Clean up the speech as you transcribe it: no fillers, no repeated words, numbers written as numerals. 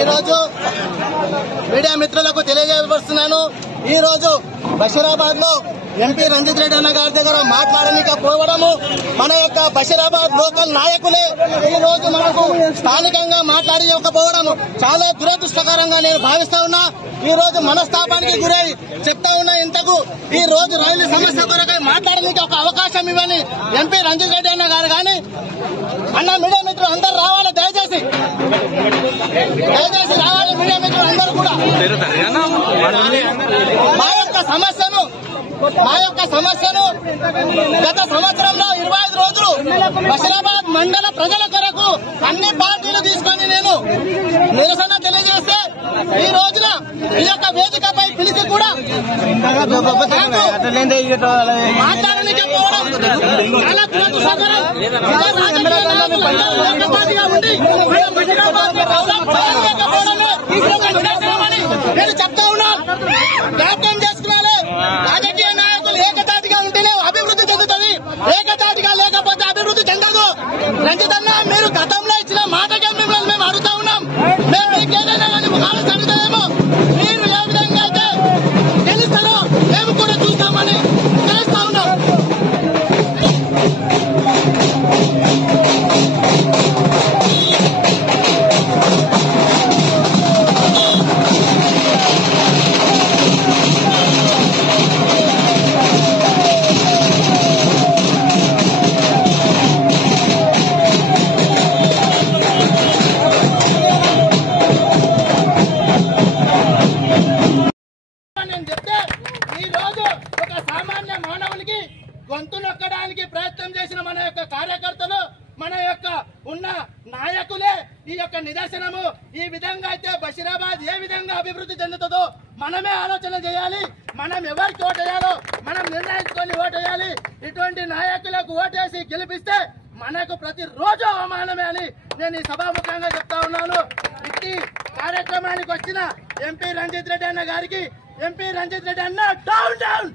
ఈరోజు మీడియా మిత్రులకు తెలియజేస్తున్నాను. ఈ రోజు బషీరాబాద్ లో ఎంపీ రంజిత్ రెడ్డి అన్న గారి దగ్గర మాట్లాడలేకపోవడము, మన యొక్క బషీరాబాద్ లోకల్ నాయకులే ఈ రోజు మనకు స్థానికంగా మాట్లాడలేకపోవడము చాలా దురదృష్టకరంగా నేను భావిస్తా ఉన్నా. ఈ రోజు మనస్తాపానికి గురై చెప్తా ఉన్నా. ఇంతకు ఈ రోజు రైలు సమస్య కొరకై మాట్లాడడానికి ఒక అవకాశం ఇవ్వని ఎంపీ రంజిత్ రెడ్డి అన్న గారు కానీ అన్న మీడియా మిత్రులు అందరూ రావాలి, దయచేసి రావాలి. మీడియా మిత్రులు అందరూ కూడా మా యొక్క సమస్యను గత సంవత్సరంలో 25 రోజులు బషీరాబాద్ మండల ప్రజల కొరకు అన్ని పార్టీలు తీసుకొని నేను నిరసన తెలియజేస్తే ఈ రోజున ఈ యొక్క వేదికపై పిలిచి కూడా మాట్లాడడానికి పోవడం చాలా దురదృష్టకరం. నేను చెప్తా ఉన్నా, జ్ఞాపకం చేసుకోవాలి. రాజకీయ నాయకులు ఏకతాటిగా ఉంటేనే అభివృద్ధి చెందుతుంది, ఏకతాటిగా లేకపోతే అభివృద్ధి చెందదు. రంజిత్ అన్న, మీరు గతంలో ఇచ్చిన మాటగా మిమ్మల్ని మేము అడుగుతా ఉన్నాం. మేము మీకేదైనా కానీ కావాల్సి అడుగుతామేమో, మీరు ఏ విధంగా అయితే గెలుస్తారో మేము కూడా చూస్తామని తెలుస్తా ఉన్నాం. గొంతు నొక్కడానికి ప్రయత్నం చేసిన మన యొక్క కార్యకర్తలు, మన యొక్క ఉన్న నాయకులే ఈ యొక్క నిదర్శనము. ఈ విధంగా అయితే బషీరాబాద్ ఏ విధంగా అభివృద్ధి చెందుతుందో మనమే ఆలోచన చేయాలి. మనం ఎవరికి ఓటేయాలో మనం నిర్ణయించుకొని ఓటేయాలి. ఇటువంటి నాయకులకు ఓటేసి గెలిపిస్తే మనకు ప్రతిరోజు అవమానమే అని నేను ఈ సభాముఖంగా చెప్తా ఉన్నాను. ఇట్టి కార్యక్రమానికి వచ్చిన ఎంపీ రంజిత్ రెడ్డి అన్న గారికి, ఎంపీ రంజిత్ రెడ్డి అన్న డౌన్ డౌన్.